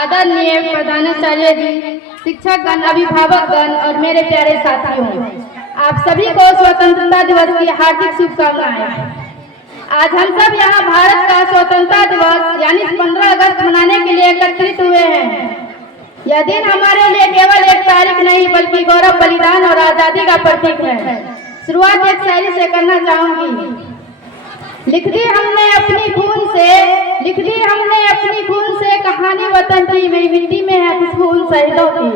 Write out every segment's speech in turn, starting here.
आदरणीय प्रधानाचार्य जी, शिक्षकगण, अभिभावकगण और मेरे प्यारे साथियों, आप सभी को स्वतंत्रता दिवस की हार्दिक शुभकामनाएं। आज हम सब यहाँ भारत का स्वतंत्रता दिवस यानी 15 अगस्त मनाने के लिए एकत्रित हुए हैं। यह दिन हमारे लिए केवल एक तारीख नहीं बल्कि गौरव, बलिदान और आजादी का प्रतीक है। शुरुआत एक शायरी से करना चाहूंगी। लिख दी हमने अपनी खून से कहानी वतन की, मेरी मिट्टी में है खुशबू उन शहीदों की।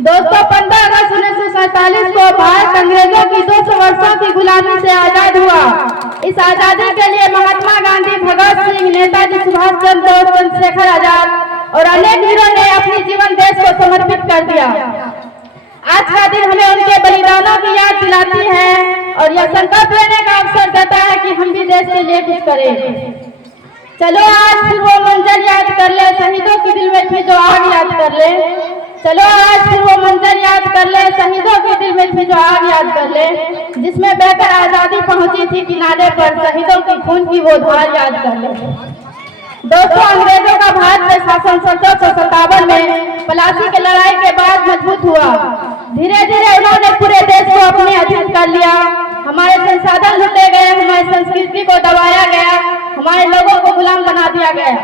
दोस्तों, 15 अगस्त 1947 को भारत अंग्रेजों की 200 वर्षों की गुलामी से आजाद हुआ। इस आजादी के लिए महात्मा गांधी, भगत सिंह, नेताजी सुभाष चंद्र बोस, चंद्रशेखर आजाद और अनेक वीरों ने अपनी जीवन देश को समर्पित कर दिया। आज का दिन हमें उनके बलिदानों की याद दिलाती है और यह संकल्प लेने का अवसर देता है कि हम भी देश के लिए कुछ करें। चलो आज फिर वो मंजर याद कर ले, शहीदों के दिल में थी जो आग याद कर ले। चलो आज फिर वो मंजर याद कर ले, शहीदों के दिल में थी जो आग याद कर ले, जिसमें बहकर आजादी पहुंची थी किनारे पर, शहीदों की खून की वो धार याद कर ले। दोस्तों, अंग्रेजों का भारत में शासन 1757 में पलासी की लड़ाई के बाद मजबूत हुआ। धीरे धीरे उन्होंने पूरे देश को अपने अधीन कर लिया। हमारे संसाधन लूटे गए, हमारी संस्कृति को दबाया गया, हमारे लोगों को गुलाम बना दिया गया।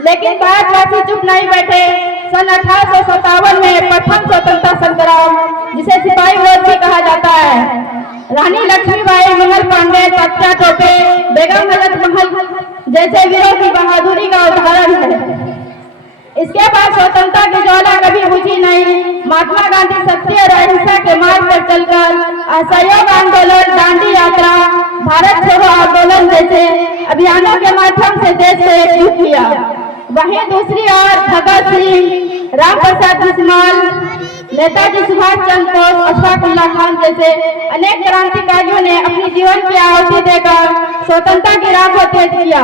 लेकिन भारतवासी चुप नहीं बैठे। सन 1857 में प्रथम स्वतंत्रता संग्राम, जिसे सिपाही विरोध भी कहा जाता है, रानी लक्ष्मीबाई, मंगल पांडे, तात्या टोपे, बेगम हजरत महल जैसे वीरों की बहादुरी का उदाहरण है। इसके बाद स्वतंत्रता की ज्वाला कभी बुझी नहीं। महात्मा गांधी सत्य और अहिंसा के मार्ग पर चलकर असहयोग आंदोलन, दांडी यात्रा, भारत छोड़ो आंदोलन जैसे अभियानों के माध्यम से देश को एकजुट किया। वहीं दूसरी ओर भगत सिंह, राम प्रसाद बिस्मिल, नेताजी सुभाष चंद्र बोस, अशफाक उल्लाह खान जैसे अनेक क्रांतिकारियों ने अपनी जीवन की आहुति देकर स्वतंत्रता की राह को तेज किया।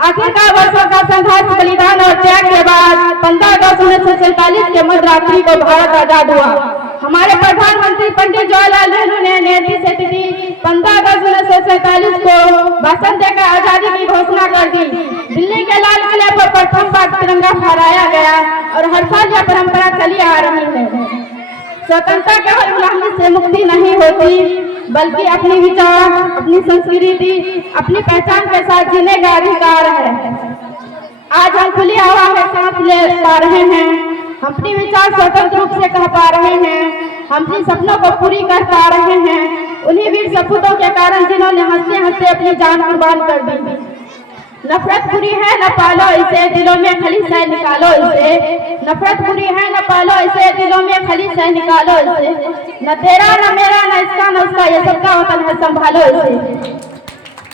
आखिरकार वर्षों का संघर्ष, बलिदान और त्याग के बाद 15 अगस्त 1947 के मध्यरात्रि को भारत आजाद हुआ। हमारे प्रधानमंत्री पंडित जवाहरलाल नेहरू ने 15 अगस्त 1947 को भाषण देकर आजादी की घोषणा कर दी। दिल्ली के लाल किले पर प्रथम बार तिरंगा फहराया गया और हर साल यह परंपरा चली आ रही है। स्वतंत्रता केवल गुलामी से मुक्ति नहीं होती बल्कि अपनी विचार, अपनी संस्कृति, अपनी पहचान के साथ जीने का अधिकार है। आज हम खुली हवा में सांस ले पा रहे हैं, हम अपनी विचार स्वतंत्र रूप से कह पा रहे हैं, हम अपने सपनों को पूरी कर पा रहे हैं, उन्हीं वीर सपूतों के कारण जिन्होंने हंसते हंसते अपनी जान कुर्बान कर दी। नफरत बुरी है न पालो इसे, दिलों में खलीस है निकालो इसे। नफरत बुरी है न पालो इसे, दिलों में खलीस है निकालो इसे। न तेरा न मेरा न इसका न उसका, ये सबका वतन है, संभालो इसे।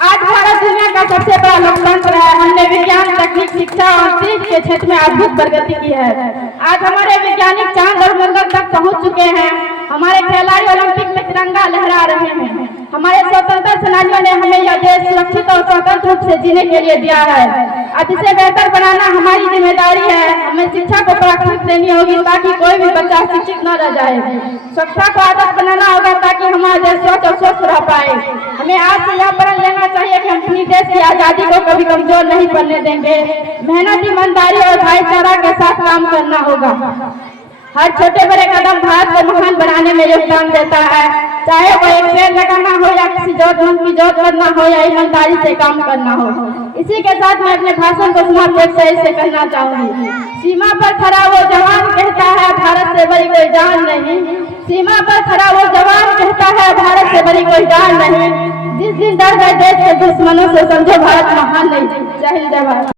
आज भारत दुनिया का सबसे बड़ा लोकतंत्र है। हमने विज्ञान, तकनीक, शिक्षा और अंतरिक्ष के क्षेत्र में अद्भुत प्रगति की है। आज हमारे वैज्ञानिक चांद और मंगल तक पहुंच चुके हैं। हमारे खिलाड़ी ओलंपिक में तिरंगा लहरा रहे हैं। हमारे स्वतंत्रता सेनानियों ने हमें यह देश सुरक्षित और स्वतंत्र रूप से जीने के लिए दिया है। अब इसे बेहतर बनाना हमारी जिम्मेदारी है। हमें शिक्षा को प्राथमिकता देनी होगी ताकि कोई भी बच्चा शिक्षित न रह जाए। स्वच्छता को आदत बनाना होगा ताकि हमारा देश स्वच्छ और स्वस्थ रह पाए। हमें आज से यह प्रण लेना चाहिए कि हम अपनी देश की आजादी को कभी कमजोर नहीं पड़ने देंगे। मेहनत, ईमानदारी और भाईचारा के साथ काम करना होगा। हर छोटे बड़े कदम भारत को महान बनाने में योगदान देता है। चाहे वो एक पेड़ लगाना हो या किसी जरूरतमंद की मदद करना हो या ईमानदारी से काम करना हो। इसी के साथ मैं अपने भाषण को समाप्त से कहना चाहूंगी। सीमा पर खड़ा वो जवान कहता है भारत से बड़ी कोई जान नहीं। सीमा पर खड़ा वो जवान कहता है भारत से बड़ी कोई जान नहीं। जिस दिन डर गए देश के दुश्मनों से समझो भारत महान नहीं। जय हिंद, जय भारत।